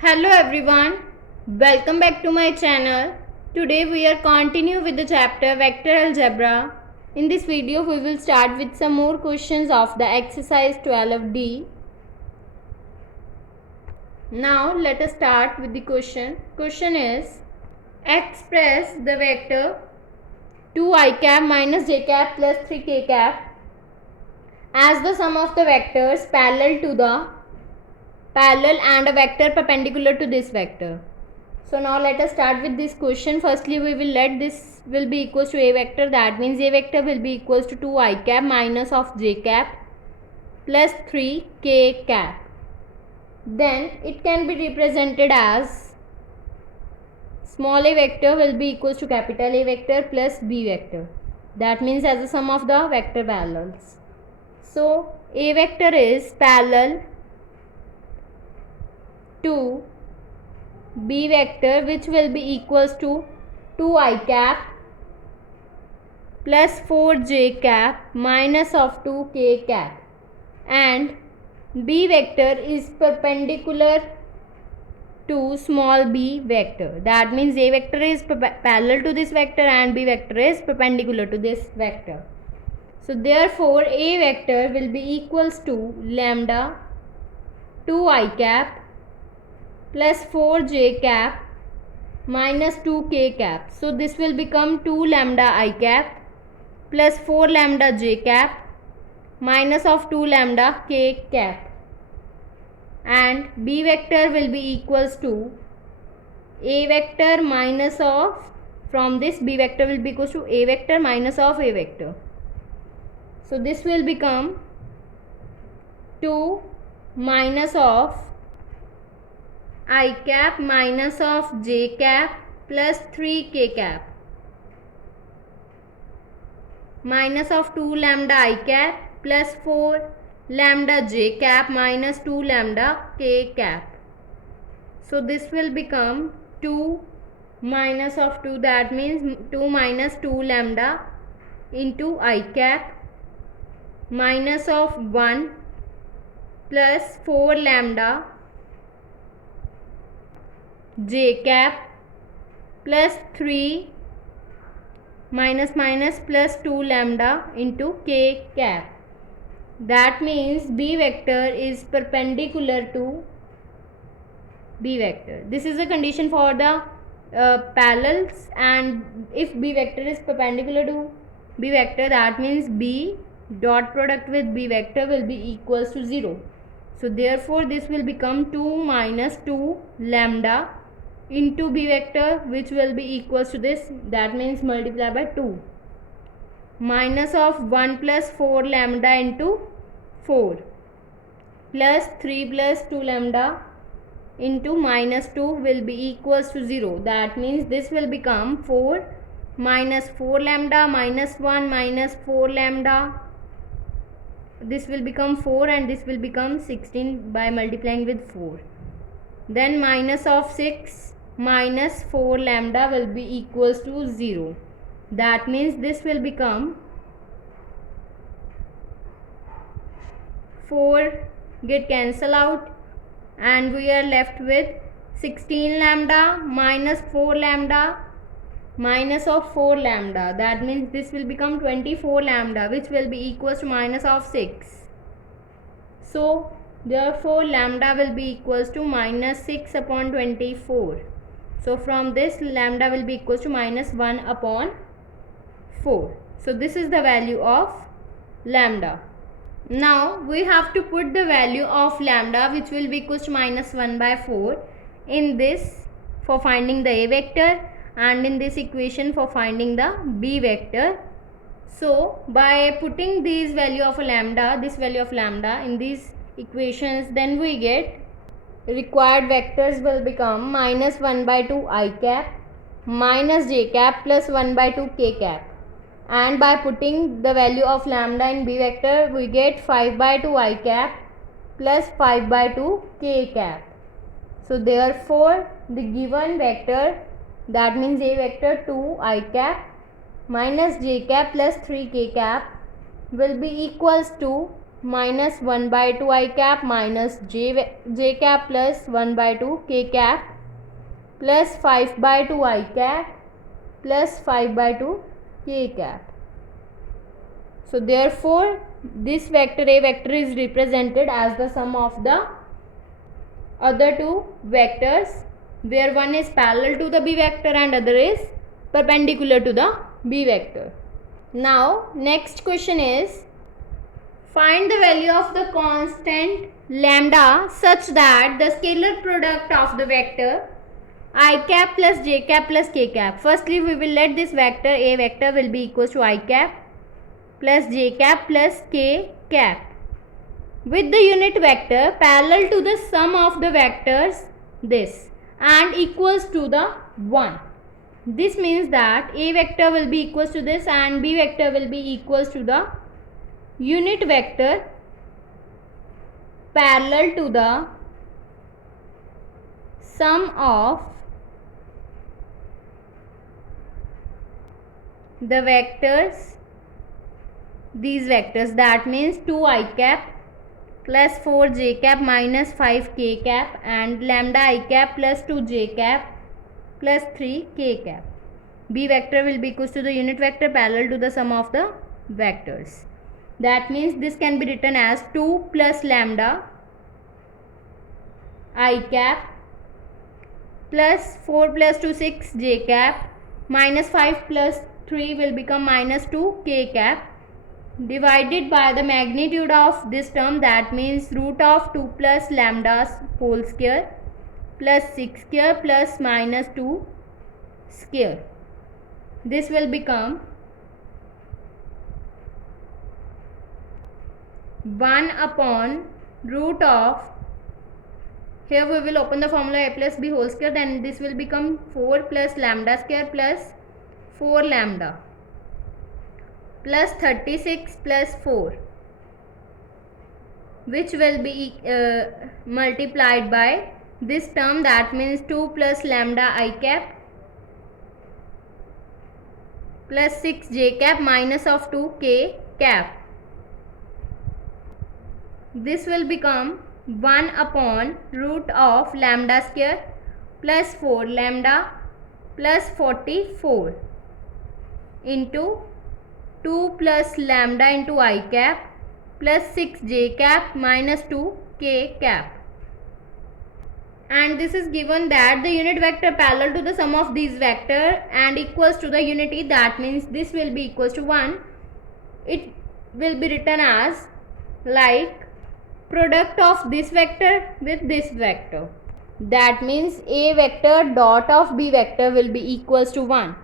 Hello everyone, welcome back to my channel. Today we are continue with the chapter Vector Algebra. In this video we will start with some more questions of the exercise 12D. Now let us start with the question. Question is, express the vector 2i cap minus j cap plus 3k cap as the sum of the vectors parallel and a vector perpendicular to this vector. So now let us start with this question. Firstly, we will let this will be equals to a vector. That means a vector will be equals to 2i cap minus of j cap plus 3k cap. Then it can be represented as small a vector will be equals to capital A vector plus b vector. That means as the sum of the vector parallels. So a vector is parallel to b vector, which will be equals to 2i cap plus 4j cap minus of 2k cap, and b vector is perpendicular to small b vector. That means a vector is parallel to this vector and b vector is perpendicular to this vector. So therefore a vector will be equals to lambda 2i cap plus 4j cap minus 2k cap. So this will become 2 lambda I cap plus 4 lambda j cap minus of 2 lambda k cap, and b vector will be equals to a vector minus of, from this b vector will be equals to a vector minus of a vector. So this will become 2 minus of I cap minus of j cap plus 3k cap minus of 2 lambda I cap plus 4 lambda j cap minus 2 lambda k cap. So this will become 2 minus of 2, that means 2 minus 2 lambda into I cap minus of 1 plus 4 lambda j cap plus 3 minus plus 2 lambda into k cap. That means b vector is perpendicular to b vector. This is a condition for the parallels, and if b vector is perpendicular to b vector, that means b dot product with b vector will be equals to 0. So therefore this will become 2 minus 2 lambda into b vector, which will be equals to this, that means multiply by 2, minus of 1 plus 4 lambda into 4 plus 3 plus 2 lambda into minus 2 will be equals to 0. That means this will become 4 minus 4 lambda minus 1 minus 4 lambda. This will become 4 and this will become 16 by multiplying with 4. Then minus of 6 minus 4 lambda will be equals to 0. That means this will become 4 get cancel out, and we are left with 16 lambda minus 4 lambda minus of 4 lambda. That means this will become 24 lambda, which will be equals to minus of 6. So therefore lambda will be equals to minus 6 upon 24. So from this lambda will be equals to minus 1 upon 4. So this is the value of lambda. Now we have to put the value of lambda, which will be equals to minus 1 by 4, in this for finding the a vector, and in this equation for finding the b vector. So by putting this value of lambda in these equations, then we get required vectors will become minus 1 by 2 I cap minus j cap plus 1 by 2 k cap, and by putting the value of lambda in b vector we get 5 by 2 I cap plus 5 by 2 k cap. So therefore the given vector, that means a vector 2 I cap minus j cap plus 3 k cap, will be equals to minus 1 by 2 I cap minus j cap plus 1 by 2 k cap plus 5 by 2 I cap plus 5 by 2 k cap. So therefore this vector A vector is represented as the sum of the other two vectors, where one is parallel to the B vector and other is perpendicular to the B vector. Now next question is, find the value of the constant lambda such that the scalar product of the vector I cap plus j cap plus k cap. Firstly we will let this vector A vector will be equals to I cap plus j cap plus k cap with the unit vector parallel to the sum of the vectors this and equals to the 1. This means that A vector will be equals to this and B vector will be equals to the unit vector parallel to the sum of the vectors, these vectors, that means 2 I cap plus 4 j cap minus 5 k cap and lambda I cap plus 2 j cap plus 3 k cap. B vector will be equals to the unit vector parallel to the sum of the vectors. That means this can be written as 2 plus lambda I cap plus 4 plus 2 6 j cap minus 5 plus 3 will become minus 2 k cap divided by the magnitude of this term, that means root of 2 plus lambda whole square plus 6 square plus minus 2 square. This will become 1 upon root of, here we will open the formula a plus b whole square, then this will become 4 plus lambda square plus 4 lambda plus 36 plus 4, which will be multiplied by this term, that means 2 plus lambda I cap plus 6 j cap minus of 2 k cap. This will become 1 upon root of lambda square plus 4 lambda plus 44 into 2 plus lambda into I cap plus 6 j cap minus 2 k cap. And this is given that the unit vector parallel to the sum of these vector and equals to the unity, that means this will be equals to 1. It will be written as like product of this vector with this vector, that means A vector dot of B vector will be equals to 1,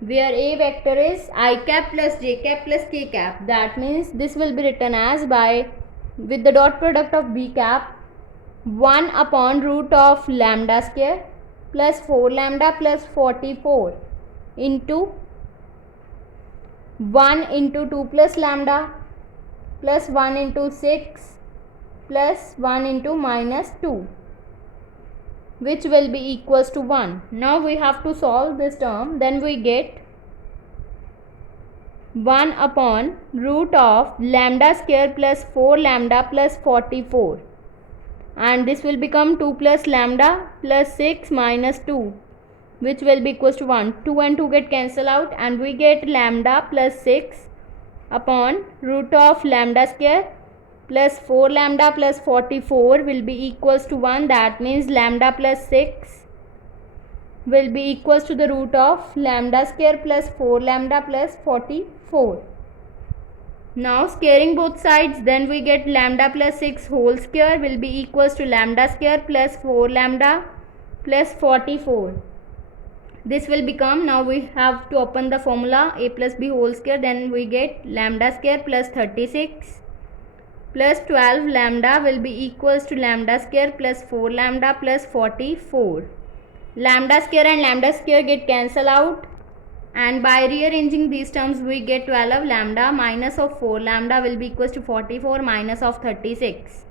where A vector is I cap plus j cap plus k cap. That means this will be written as by with the dot product of B cap 1 upon root of lambda square plus 4 lambda plus 44 into 1 into 2 plus lambda plus 1 into 6 plus 1 into minus 2, which will be equals to 1. Now we have to solve this term, then we get 1 upon root of lambda square plus 4 lambda plus 44, and this will become 2 plus lambda plus 6 minus 2, which will be equals to 1. 2 and 2 get cancelled out and we get lambda plus 6 upon root of lambda square plus 4 lambda plus 44 will be equals to 1. That means lambda plus 6 will be equals to the root of lambda square plus 4 lambda plus 44. Now squaring both sides, then we get lambda plus 6 whole square will be equals to lambda square plus 4 lambda plus 44. This will become, now we have to open the formula a plus b whole square, then we get lambda square plus 36 plus 12 lambda will be equals to lambda square plus 4 lambda plus 44. Lambda square and lambda square get cancelled out, and by rearranging these terms we get 12 lambda minus of 4 lambda will be equals to 44 minus of 36.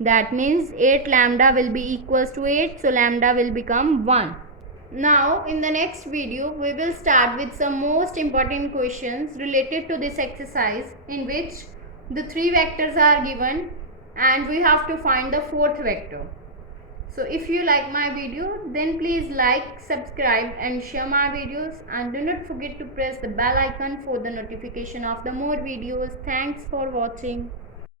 That means 8 lambda will be equals to 8, so lambda will become 1. Now in the next video we will start with some most important questions related to this exercise, in which The three vectors are given and we have to find the fourth vector. So if you like my video, then please like, subscribe and share my videos, and do not forget to press the bell icon for the notification of the more videos. Thanks for watching.